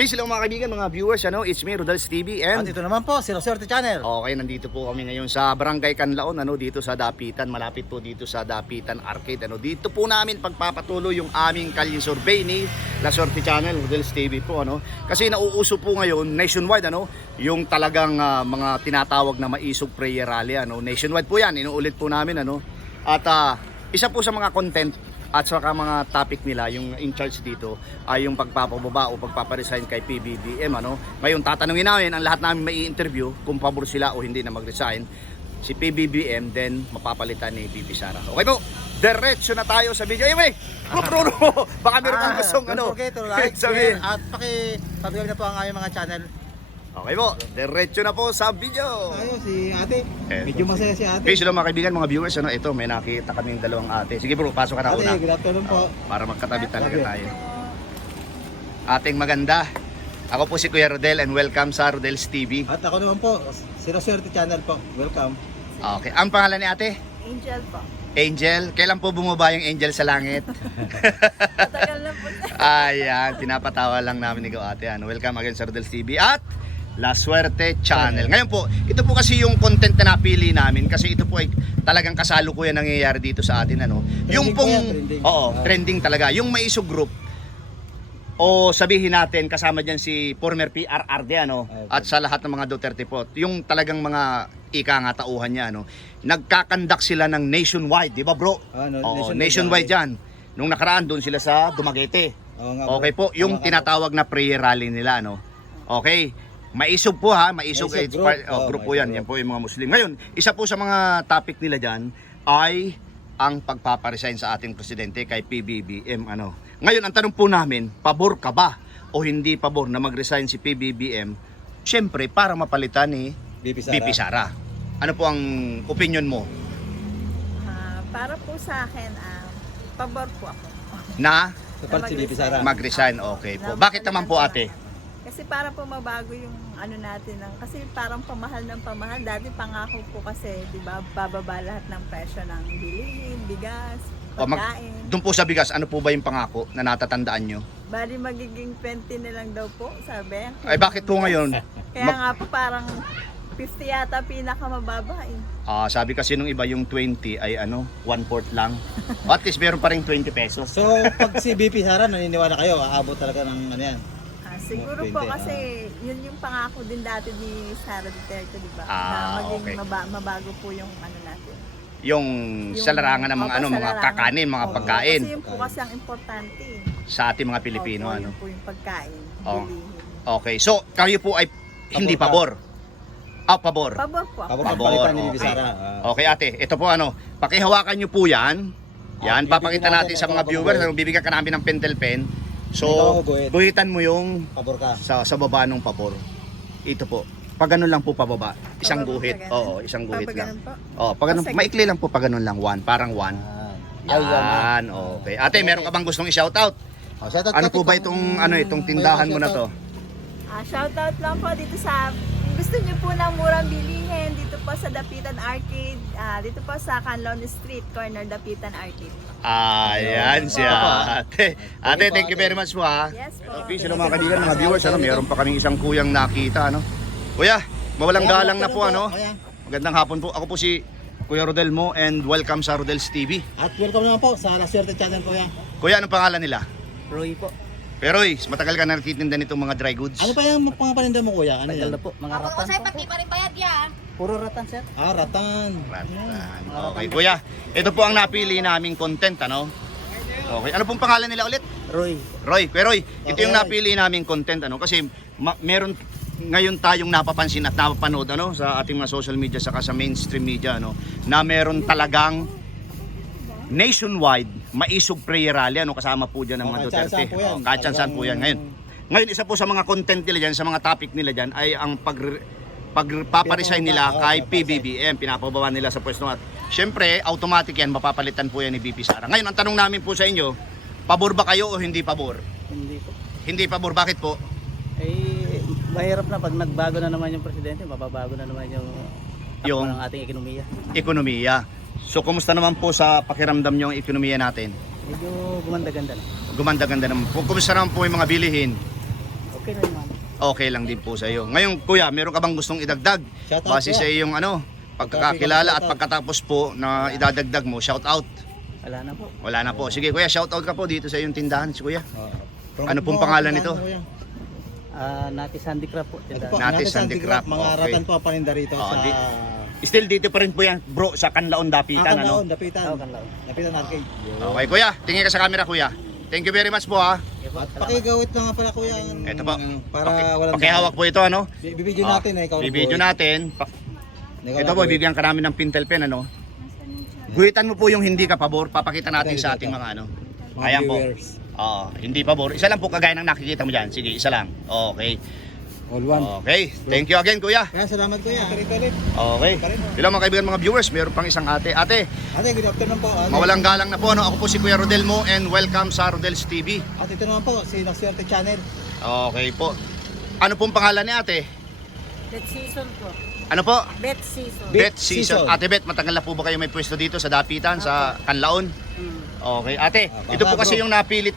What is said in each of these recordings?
Peace lang mga kaibigan, mga viewers, it's me, Rodels TV, and At ito naman po, si Roserte Channel. okay, nandito po kami ngayon sa Barangay Canlaon, dito sa Dapitan, malapit po dito sa Dapitan Arcade, Dito po namin pagpapatuloy yung aming kalye survey ni La Suerte Channel, Rodels TV po, Kasi nauuso po ngayon nationwide, yung talagang mga tinatawag na maisog prayer rally, Nationwide po 'yan, inuulit po namin, At isa po sa mga content at saka mga topic nila, yung in charge dito ay yung pagpapababa o pagpaparesign kay PBBM. Ngayon tatanungin namin, ang lahat namin may interview kung pabor sila o hindi na mag-resign si PBBM, then mapapalitan ni BP Sara. Okay po, diretso na tayo sa video. Anyway, Bruno, baka meron kang gustong don't forget to like, sabihin. share, at paki-subscribe na po ang aming mga channel. Okay po, diretso na po sa video. Ayun, si ate. Medyo masaya si ate. Peace lang mga kaibigan, mga viewers, ito may nakita kaming dalawang ate. Sige bro, pasok ka na una. Ate, good afternoon po. Para magkatabi talaga tayo. Ating maganda. Ako po si Kuya Rodel and welcome sa Rodel's TV. At ako naman po, si Roserte Channel po. Welcome. Okay, ang pangalan ni ate? Angel po. Angel. Kailan po bumaba yung angel sa langit? Matagal na po. Ayan, pinapatawa lang namin ikaw ate. Welcome again sa Rodel's TV at La Suerte Channel. Ngayon po, ito po kasi yung content na napili namin kasi ito po ay talagang kasalukuyan nangyayari dito sa atin, Yung Trending pong po yan, trending. trending talaga. Yung Maisog Group o sabihin natin kasama diyan si former PRRD at sa lahat ng mga Duterte po. Yung talagang mga nga tauhan niya, Nagkakandak sila ng nationwide, di ba, bro? Nationwide yan. Nung nakaraan doon sila sa Dumaguete. Okay po, yung tinatawag na prayer rally nila, Okay. Maisog po ha, Maisog Maisog group. group po yan. Yan po yung mga Muslim. Ngayon, isa po sa mga topic nila dyan ay ang pagpaparesign sa ating presidente kay PBBM. Ngayon, ang tanong po namin, pabor ka ba o hindi pabor na mag-resign si PBBM? Siyempre, para mapalitan ni BP Sara. Ano po ang opinion mo? Para po sa akin, pabor po ako. Na Kapag si BP Sara. mag-resign, okay po. Bakit naman po ate? Kasi para po mabago yung natin kasi parang pamahal ng pamahal. Dati pangako po kasi, di ba, bababa lahat ng presyo ng bilihin, bigas, pagkain. Doon po sa bigas, ano po ba yung pangako na natatandaan nyo? Bali magiging 20 na lang daw po, sabi. Ay bakit po ngayon? Kaya nga po parang 50 yata pinakamababa eh. Sabi kasi nung iba yung 20 ay 1/4 lang. At least meron pa rin 20 pesos. So, pag si BP Sara, naniniwala kayo, aabot talaga ng yan. Siguro 20, po kasi yun yung pangako din dati ni Sara Duterte, di ba? Na maging okay. mabago po yung natin. Yung sa larangan ng mga sa mga larangan. kakanin, mga Oo, pagkain Kasi yun po kasi ang importante. sa ating mga Pilipino. Yun po yung pagkain, Oo. bilihin. Okay, so kayo po ay hindi pabor. Pabor. Pabor po ako. Pabor palitan ni BP okay. Sara. Okay ate, ito po pakihawakan nyo po yan. Yan, papakita natin sa mga viewers. Bibigyan ka namin ng pentel pen. So, guhitan mo yung Pabor ka. sa baba ng pabor. Ito po. Pag ganun lang po pababa. Isang Pababa guhit. pa ganun? Oo, isang guhit Pag lang. ganun po? Pag ganun, Sige. maikli lang po pag ganun lang. Parang one. Yan, okay. Ate, meron ka bang gustong i-shoutout? Shoutout Ano ka, po ba Tito. itong itong tindahan mo na to? Shoutout lang po dito sa gusto niyo po ng murang bilihin dito po sa Dapitan Arcade, dito po sa Canlaon Street, corner Dapitan Arcade. Ayan si ate. Ate, thank you very much po ha. Yes po. Peace lang mga kaibigan, mga viewers, meron pa kaming isang kuyang nakita, Kuya, mawalang galang na po, Ayan. Magandang hapon po. Ako po si Kuya Rodel mo and welcome sa Rodel's TV. At welcome naman po sa La Suerte Channel po yan. Kuya, anong pangalan nila? Roy po. Pero matagal ka na nagtitinda nitong mga dry goods. Ano pa yung pangapaninda mo kuya? Ano yan? po, mga ratan po. pati pa rin bayad yan. Puro ratan, sir. Ratan. Ratan. Okay, Kuya. Ito po ang napili naming content, Okay, ano pong pangalan nila ulit? Roy. Roy. Kuya Roy, ito Okay, yung Roy. napili naming content, kasi meron ngayon tayong napapansin at napapanood sa ating mga social media saka sa mainstream media na meron talagang nationwide maisog prayer rally kasama po diyan ng mga Duterte. Kahit saan po yan ngayon isa po sa mga content nila diyan, sa mga topic nila diyan ay ang pagpaparesign nila kay PBBM, pinapababa nila sa pwesto at syempre automatic yan, mapapalitan po yan ni BP Sara. Ngayon ang tanong namin po sa inyo, pabor ba kayo o hindi pabor? Hindi po. Hindi pabor, bakit po? Mahirap na pag nagbago na naman yung presidente, mababago na naman yung takbo ng ating ekonomiya. Ekonomiya. So kumusta naman po sa pakiramdam nyo ang ekonomiya natin? Medyo gumanda-ganda na. Gumanda-ganda naman po. Kumusta naman po yung mga bilihin? Okay okay na naman. Okay lang din po sa iyo. Ngayon, kuya, meron ka bang gustong idagdag? Shout out, Base kuya. sa iyong pagkakakilala at pagkatapos po na idadagdag mo, shout out. Wala na po. Wala na po. Sige kuya, shout out ka po dito sa iyong tindahan, si kuya. From- Ano pong from- pangalan from- nito? kuya. Natis Handicraft po. Ito po, Natis Natis Handicraft, Handicraft, mga okay. ratan po ang paninda rito Oh, sa... Still dito pa rin po yan, bro, sa Kanlaon Dapitan, ano? Dapitan. Oh, Kanlaon. Dapitan Arcade. Okay kuya, tingin ka sa camera kuya. Thank you very much po ha. At pakigawit na nga pala kuya. Ito po. Para walang... Pakihawak po ito, ano? Bibidyo natin eh. Ikaw Bibidyo natin. Ikaw Ito po, bibigyan ka namin ng pintel pen, ano? Guhitan mo po yung hindi ka pabor, papakita natin sa ating mga ano. Ayan po. Oo, hindi pabor. Isa lang po kagaya ng nakikita mo dyan. Sige, isa lang. Okay. All one. Okay. Thank you again, kuya. Kaya salamat kuya. Okay. Hello mga kaibigan, mga viewers. Meron pang isang ate. Ate, Ate, good afternoon po. Ate. mawalang galang na po. Ano? Ako po si Kuya Rodel mo and welcome sa Rodel's TV. At ito naman po, si Nakswerte Channel. Okay po. Ano pong pangalan ni ate? Bet season po. Ano po? Bet season. Bet Season. Season. Ate Bet, matagal na po ba kayo may pwesto dito sa Dapitan, sa Kanlaon? Okay. Ate, ito po kasi yung napili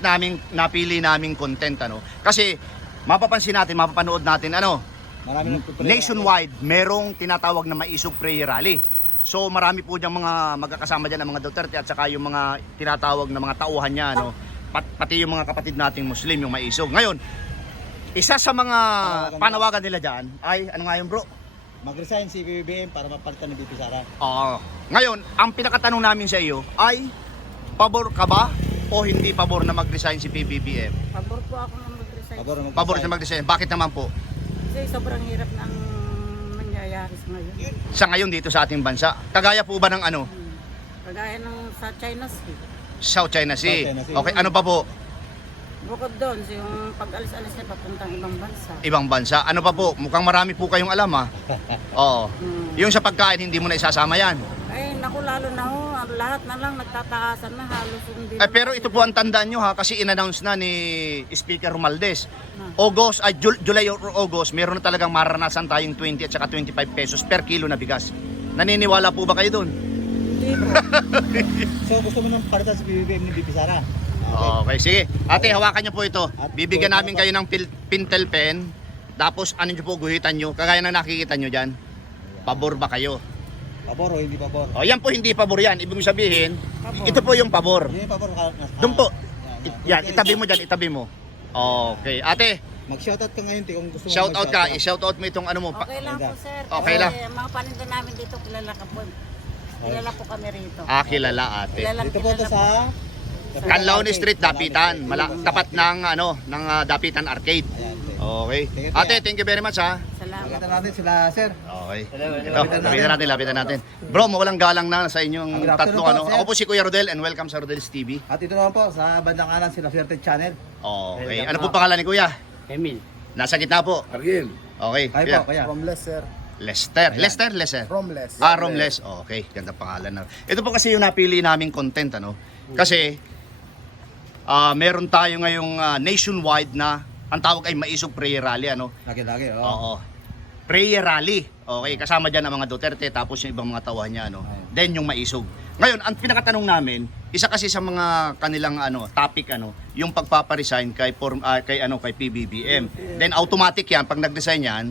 naming content, ano? Kasi mapapansin natin, mapapanood natin, ano? Marami Nationwide, merong tinatawag na Maisog Prayer Rally. So marami po diyang mga magkakasama dyan ng mga Duterte at saka yung mga tinatawag na mga tauhan niya, no? Pati yung mga kapatid nating Muslim, yung Maisog. Ngayon, isa sa mga panawagan nila dyan ay, ano nga yun bro? Mag-resign si BBM para mapalitan ni BP Sara. Ngayon, ang pinakatanong namin sa iyo ay, pabor ka ba o hindi pabor na mag-resign si PBBM? Pabor po ako ng mag-resign. Pabor na mag-resign. Bakit naman po? Kasi sobrang hirap ng nangyayari sa ngayon. Sa ngayon dito sa ating bansa, kagaya po ba ng ano? Kagaya ng sa China Sea. South China Sea. South China Sea. Okay, ano pa po? Bukod doon, yung pag-alis-alis na papuntang ibang bansa. Ibang bansa. Ano pa po? Mukhang marami po kayong alam ha. Oo. Yung sa pagkain, hindi mo na isasama yan. Ay, naku, lalo na ho. Lahat na lang nagtatakasan na halos hindi Pero ito po ang tandaan nyo ha, kasi in-announce na ni Speaker Romualdez. August, July or August, meron na talagang maranasan tayong 20 at saka 25 pesos per kilo na bigas. Naniniwala po ba kayo doon? Hindi po. So gusto mo nang palitan si BBM ni BP Sara? Okay, sige. Ate, hawakan niyo po ito. At Bibigyan po, namin kayo ng pintel pen. Tapos ano niyo po, guhitan niyo. Kagaya na nakikita niyo dyan. Pabor ba kayo? Pabor o hindi pabor? O, yan po hindi pabor yan. Ibig sabihin, Pabor. ito po yung pabor. Hindi pabor ka. Doon po. Yan, itabi mo dyan, itabi mo. Okay. Ate, Mag-shoutout ka ngayon, kung gusto mo. shoutout ka. I-shoutout mo itong ano mo. Okay lang po, sir. Okay lang. Kasi mga paninda namin dito, kilala ka po. Kilala po kami rito. Kilala ate. Dito po ito sa... Kanlaon Street, Dapitan. Tapat ng Dapitan Arcade. Ayan, Okay. Thank you, Ate, thank you very much ha. Salamat. Lapitan natin sila, sir. Okay. Lapitan Ito, lapitan natin. Bro, mawalang galang na sa inyong Good tatlo. afternoon Ano. po, sir. Ako po si Kuya Rodel and welcome sa Rodel's TV. At ito naman po, sa bandang kanan, si Nakswerte Channel. Okay. Ano po pangalan ni Kuya? Emil. Nasa gitna po. Argil. Okay. Kayo Kuya. po, kaya. From Lester. Lester. Lester. From Romles. Okay, ganda pangalan na. Ito po kasi yung napili naming content, ano? Kasi meron tayo ngayong nationwide na ang tawag ay Maisog Prayer Rally, ano? Lagi-lagi, oo. Oo. Prayer Rally. Okay, kasama dyan ang mga Duterte tapos yung ibang mga tauhan niya, ano? Then yung Maisog. Ngayon, ang pinakatanong namin, isa kasi sa mga kanilang topic yung pagpaparesign kay PBBM. Then automatic yan pag nag-resign yan,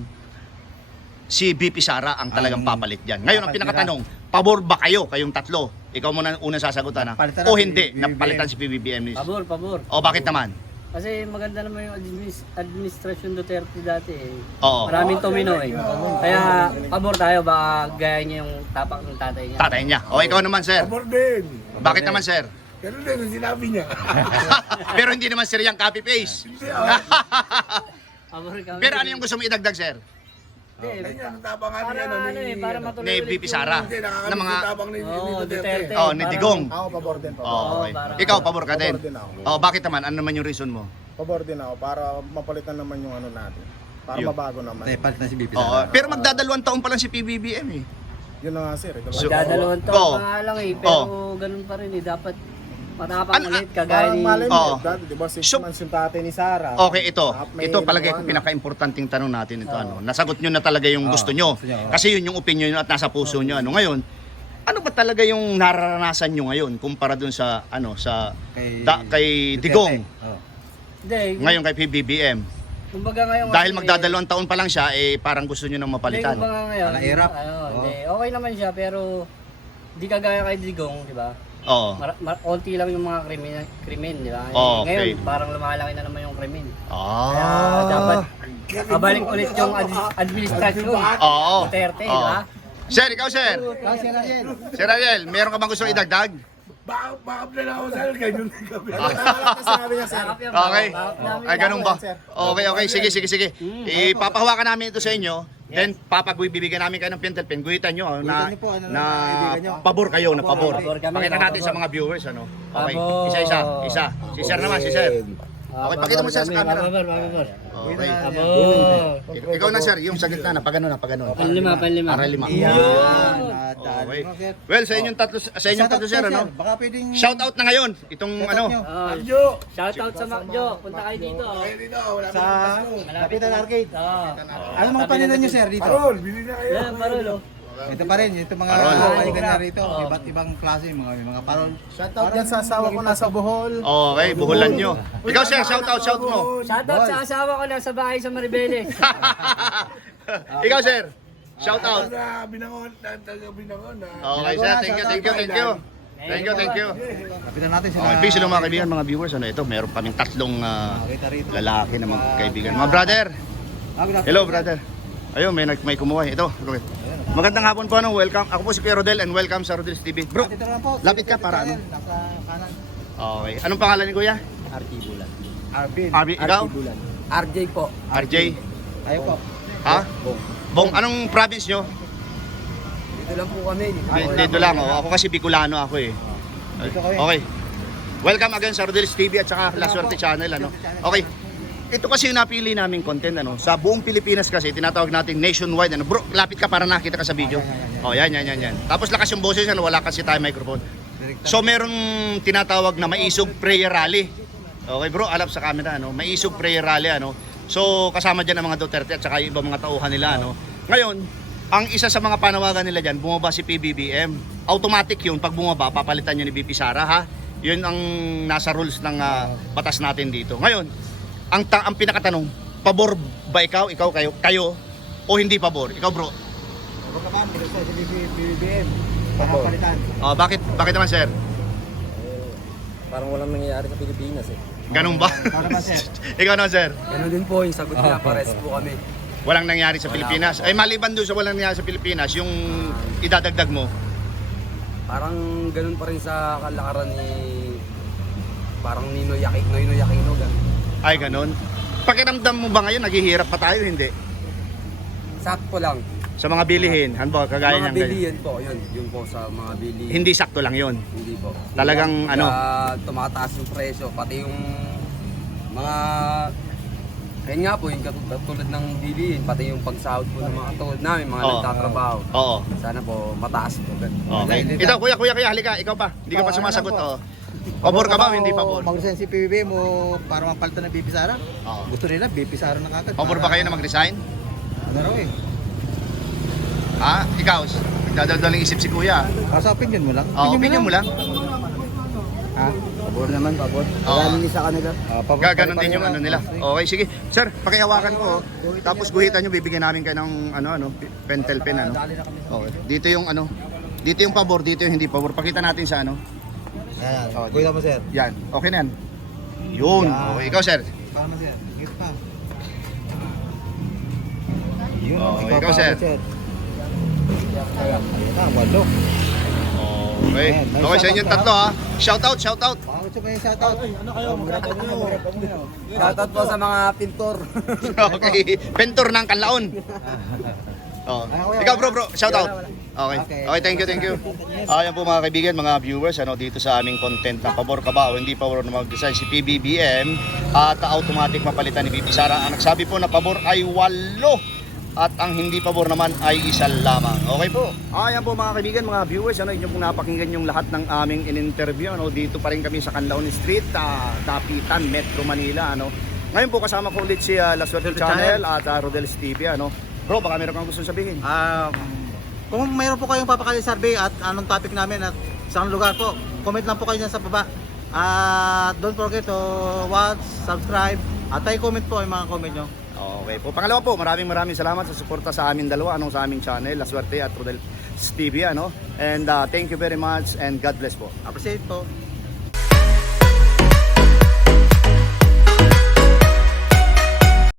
si BP Sara ang talagang papalit diyan. Ngayon ang pinakatanong, pabor ba kayo kayong tatlo? Ikaw muna unang sasagutan ha. Palitan O na si hindi, BBM. napalitan si PBBM. Pabor. O bakit naman? Kasi maganda naman yung administrasyon Duterte dati eh. Oo. Maraming tumino eh. Kaya pabor tayo, baka gaya niya yung tapak ng tatay niya. Tatay niya. O ikaw naman sir. Pabor din. Bakit naman sir? Pero din ang sinabi niya. Pero hindi naman sir yung copy paste. Pabor kami. Pero ano yung gusto mo idagdag sir? Kanya, ang tapangan Para ano eh, para matuloy Ni ulit BP Sara. Hindi, Na nakakamiss mga yung tapang ni Duterte. Oh, ni Digong. Ako pabor din po. Oh, okay. para- Ikaw pabor ka din. Pabor din ako. Oh, bakit naman? Ano naman yung reason mo? Pabor din ako para mapalitan naman yung ano natin. Para Yun. mabago naman. Hindi, palitan si BP Oo. Sara. Pero magdadalawang taon pa lang si PBBM eh. Yun na nga sir. So- Magdadalawang Oo. taon pa nga lang eh, pero ganun pa rin eh. Dapat matapang ulit, kagaya Parang ni... malay Oo. mo, dati, di ba 6 So- months yung tatay ni Sara. Okay, ito. May Ito palagay ko inuwan na. pinaka-importanting tanong natin ito. Nasagot nyo na talaga yung gusto nyo. gusto nyo, oo. Kasi yun yung opinion nyo at nasa puso nyo. Ngayon, ano ba talaga yung nararanasan nyo ngayon kumpara dun sa Kay kay Digong, Oo. Hindi, ngayon kay PBBM? Kumbaga ngayon Dahil kasi, magdadalawang taon pa lang siya, parang gusto nyo nang Hindi, mapalitan. kumbaga ngayon. Mahirap. Hindi, okay naman siya pero di kagaya kay Digong, di ba? Oo. Konti lang yung mga krimen, di ba? Oh, Ngayon, okay. parang lumalaki na naman yung krimen. Ah. Kaya dapat kabalik ulit yung administrasyon. Oo. Duterte, di Oo. ba? Sir, ikaw sir. Sir Ariel, meron ka bang gustong idagdag? Baka na lang ako sa'yo, ganyan din kami. Okay. Ay, ganun ba? Okay. Sige. Ipapahawakan namin ito sa inyo. Then, bibigyan namin kayo ng pentel pen. Guhitan nyo na, Guhitan niyo po, ano, na kaibigan nyo. pabor kayo, na pabor. Pabor kami, Pakita natin pabor. sa mga viewers, ano? Okay, Pabor. isa. Si Sir naman, si Sir. Okay, pakita mo sa camera. Okay. Ikaw na sir, yung sa gitna na, pag ganun. Panlima. Para lima. Okay. Okay. Well, sa inyong tatlo sir, ano? Baka pwedeng... Shout out na ngayon, itong ano. Shoutout sa Macjo. Punta kayo dito. Kaya dito, wala Sa Kapitan Arcade. Oo. Ano mga paninda nyo sir dito? Parol, bili na kayo. Yan, Parolo. Ito pa rin, ito mga Parol. paninda na rito. Iba't ibang klase, mga parol. Shoutout dyan sa asawa ko nasa Bohol. Okay, buhulan nyo. Ikaw sir, shout mo. Shoutout sa asawa ko na sa bahay sa Maribeles. Ikaw sir, shout out. Na binangon, taga binangon na. Okay sir, thank you. Kapitan natin sila. Okay, peace lang mga kaibigan, mga viewers. Ano ito, meron kaming tatlong Kita rito. lalaki na mga kaibigan. Mga brother, hello brother. Ayun, may kumuha. Ito, magandang hapon po, ano, welcome. Ako po si Pierre Rodel and welcome sa Rodel's TV. Bro, Dito lang po. lapit ka para ano? Nasa kanan. Okay, anong pangalan ni Kuya? RT Bulan. Arvin. Arby, ikaw? RJ po. RJ? Ayaw po. Ha? Bong, anong province nyo? Dito lang po kami. Dito lang, oh. Ako kasi Bicolano ako eh. Dito kami. Okay. Welcome again sa Rodel's TV at saka La Suerte Channel, ano. Okay. Ito kasi yung napili naming content, ano. Sa buong Pilipinas kasi tinatawag natin nationwide, ano. Bro, lapit ka para nakita ka sa video. Oh, yan. Tapos lakas yung boses, ano, wala kasi tayo microphone. So merong tinatawag na Maisog Prayer Rally. Okay bro, alap sa camera, ano. Maisog Prayer Rally, ano. So kasama diyan ang mga Duterte at saka yung ibang mga tauhan nila, ano. Ngayon, ang isa sa mga panawagan nila diyan, bumaba si PBBM. Automatic 'yun, pag bumaba, papalitan niyo ni BP Sara, ha. 'Yun ang nasa rules ng batas natin dito. Ngayon, ang pinakatanong, pabor ba kayo o hindi pabor? Ikaw bro. Baka man, dito sa BBM. Palitan. Oh, bakit naman sir? Parang walang nangyayari sa Pilipinas eh. Ganun ba? Para ba sir? Ikaw naman sir. Ganun din po yung sagot niya, pares po kami. Walang nangyari sa Pilipinas. Ay maliban doon sa walang nangyari sa Pilipinas, yung idadagdag mo. Parang ganun pa rin sa kalakaran ni parang Noynoy Aquino ganun. Ay ganun. Pakiramdam mo ba ngayon naghihirap pa tayo hindi? Sakto lang. Sa mga bilihin, ano ba kagaya Mga ng ganyan? bilihin po, yun po sa mga bilihin. Hindi sakto lang 'yon. Hindi po. Talagang Kaya ano? tumataas yung presyo, pati yung mga kaya nga po, yung katulad ng bilihin, pati yung pagsahod po ng mga tulad namin, mga Oo. nagtatrabaho. Oo. Sana po mataas po. Okay. Ito kuya, halika, ikaw pa. Hindi ka pa sumasagot, oh. Pabor ka ba o hindi pabor? Mag-resign si PBBM mo para mapalitan ng BP Sara? Oo. Gusto nila BP Sara na kagad. Pabor ba kayo na mag-resign? Ano raw eh. Ha? Ikaw, nagdadalang isip si kuya. Para sa opinion mo lang. Opinion mo lang. Ha? Pabor naman, pabor. Oo. Din sa kanila. Gaganon din yung ano nila. Okay, sige. Sir, pakihawakan ko. Tapos guhitan nyo, bibigyan namin kayo ng pentel pen, ano. Okay. Dito yung dito yung pabor, dito yung hindi pabor. Pakita natin sa ano. Ayan. Oh, Kuya mo sir. Yan. Okay na yan. Yun. Okay, ikaw sir. Para mo sir. Dito pa. Yun. Ikaw, sir. Ayan na, walo. Okay. Okay sa inyong tatlo ha. Shout out. Bakit siya ba yung shoutout? Shoutout po sa mga pintor. Okay. Pentor ng Kanlaon. Oh. Ikaw bro, shout out. Okay. Okay, thank you. Ayan po mga kaibigan, mga viewers, dito sa aming content na pabor ka ba o hindi pabor na mag-design si PBBM at automatic mapalitan ni BP Sara. Ang nagsabi po na pabor ay 8 at ang hindi pabor naman ay 1 lamang. Okay po. Ayan po mga kaibigan, mga viewers, inyo pong napakinggan yung lahat ng aming in-interview. Dito pa rin kami sa Canlaon Street, Dapitan, Metro Manila. Ngayon po kasama ko ulit si La Suerte Channel at Rodel's TV. Bro, baka meron kang gusto sabihin. Kung mayroon po kayong papakali survey at anong topic namin at saan lugar po, comment lang po kayo dyan sa baba. Don't forget to watch, subscribe, at i-comment po yung mga comment nyo. Okay po. Pangalawa po, maraming salamat sa suporta sa amin dalawa, sa aming channel, La Suerte at Rodel TV, And thank you very much and God bless po. Appreciate po.